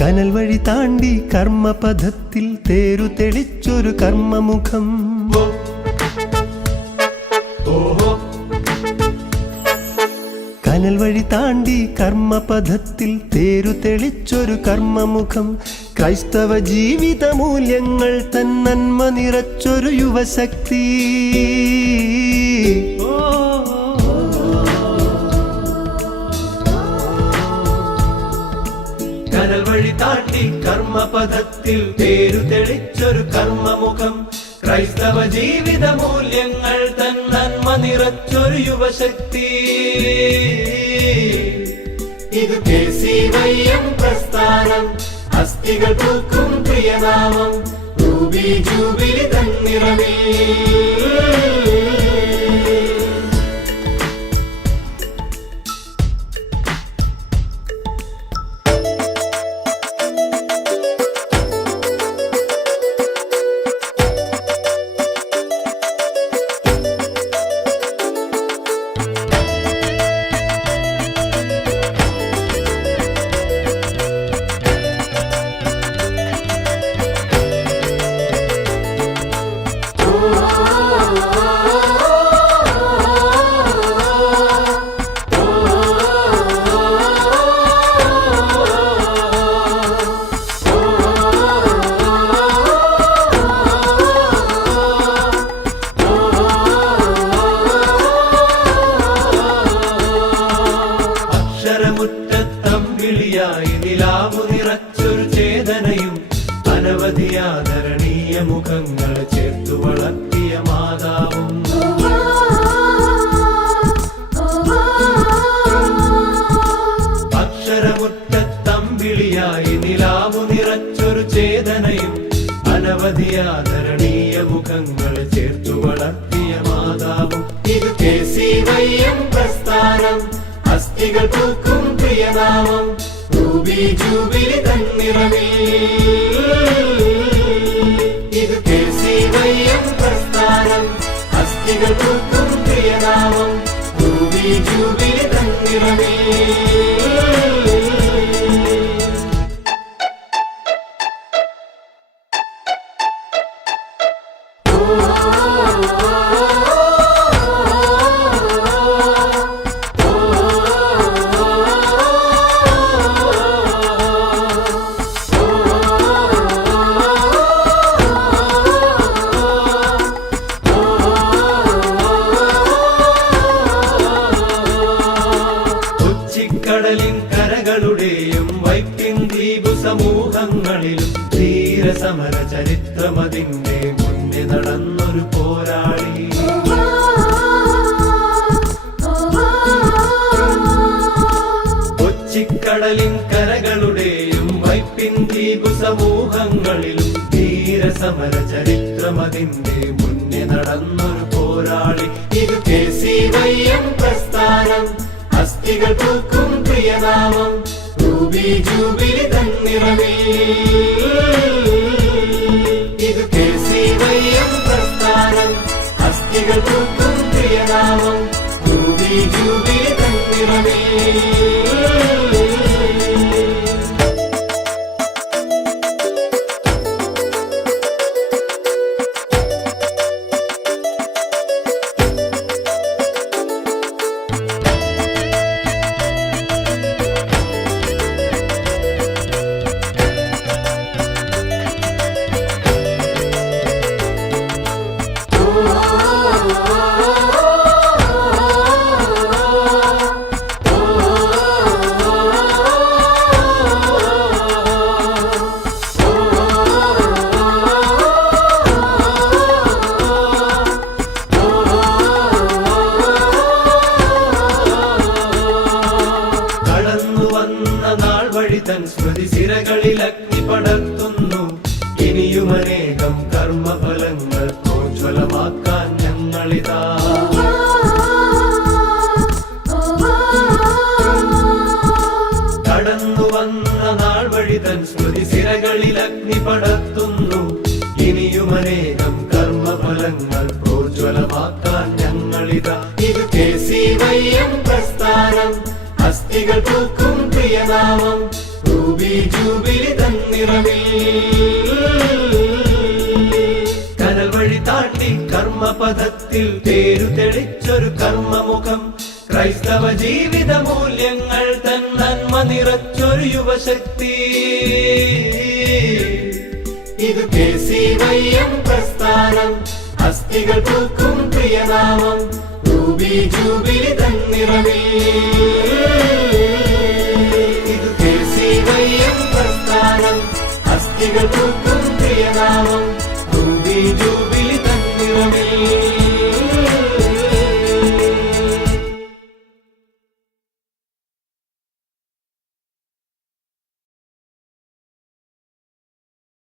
കനൽ വഴി താണ്ടി കർമ്മപഥത്തിൽ തേരു തെളിച്ചൊരു കർമ്മമുഖം. കനൽ വഴി താണ്ടി കർമ്മപഥത്തിൽ തേരു തെളിച്ചൊരു കർമ്മമുഖം. ക്രൈസ്തവ ജീവിത മൂല്യങ്ങൾ തൻ നന്മ നിറച്ചൊരു യുവശക്തി. കനൽ വഴി താണ്ടി കർമ്മപഥത്തിൽ തേരു തെളിച്ചൊരു കർമ്മമുഖം. ക്രൈസ്തവ ജീവിത മൂല്യങ്ങൾ തൻ നന്മ നിറച്ചൊരു യുവശക്തി. ഇത് KCYM പ്രസ്ഥാനം, അസ്ഥികൾ പൂക്കും പ്രിയനാമം, റൂബി ജൂബിലി തന്നിറമേ. അക്ഷരമുറ്റത്തമ്പിളിയായി നിലാവു നിറച്ചൊരു ചേതനയും അനവധിയാദരണീയ മുഖങ്ങൾ ചേർത്തു വളർത്തിയ മാതാവും. അക്ഷരമുറ്റത്തമ്പിളിയായി നിലാവു നിറച്ചൊരു ചേതനയും അനവധിയാദരണീയ മുഖങ്ങൾ ചേർത്തു വളർത്തിയ മാതാവും. ഇത് KCYM പ്രസ്ഥാനം, അസ്ഥികൾ പൂക്കും പ്രിയനാമം, റൂബി ജൂബിലി തന്നിറമേ. ഇത് KCYM പ്രസ്ഥാനം, അസ്ഥികൾ പൂക്കും പ്രിയനാമം, റൂബി ജൂബിലി തന്നിറമേ. കടലിൻ കരകളുടെയും വൈപ്പിൻ ദ്വീപു സമൂഹങ്ങളിലും ധീരസമര ചരിത്രമതിന്റെ മുന്നേ നടന്നൊരു പോരാളി. കൊച്ചിക്കടലിൻ കരകളുടെയും വൈപ്പിൻ ദ്വീപു സമൂഹങ്ങളിലും ധീരസമര ചരിത്രമതിന്റെ മുന്നേ നടന്നൊരു പോരാളി. ഇത് KCYM പ്രസ്ഥാനം, അസ്ഥികൾ പൂക്കും പ്രിയനാമം, റൂബി ജൂബിലി തന്നിറമേ. ഇത് KCYM പ്രസ്ഥാനം, അസ്ഥികൾ പൂക്കും പ്രിയനാമം, റൂബി ജൂബിലി തന്നിറമേ. തൻ സ്മൃതി സിരകളിൽ അഗ്നി പടർത്തുന്നു. ഇനിയുമനേകം കർമ്മഫലങ്ങൾ പ്രോജ്വലമാക്കാൻ ഞങ്ങളിതാ. കടന്നു വന്ന നാൾ വഴി തൻ സ്മൃതി സിരകളിൽ അഗ്നി പടർത്തുന്നു. ഇനിയുമനേകം കർമ്മഫലങ്ങൾ പ്രോജ്വലമാക്കാൻ ഞങ്ങളിതാ. ഇത് KCYM പ്രസ്ഥാനം, അസ്ഥികൾ പൂക്കും പ്രിയനാമം, റൂബി ജൂബിലി തന്നിറവിൽ കനൽ വഴി താണ്ടി കർമ്മപഥത്തിൽ തേരു തെളിച്ചൊരു കർമ്മമുഖം ക്രൈസ്തവ ജീവിത മൂല്യങ്ങൾ തൻ നന്മ നിറച്ചൊരു യുവശക്തി ഇത് KCYM പ്രസ്ഥാനം അസ്ഥികൾ പൂക്കും പ്രിയനാമം റൂബി ജൂബിലി തന്നിറവിൽ ഇത് KCYM പ്രസ്ഥാനം അസ്ഥികൾ പൂക്കും പ്രിയനാമം റൂബി ജൂബിലി തന്നിറവിൽ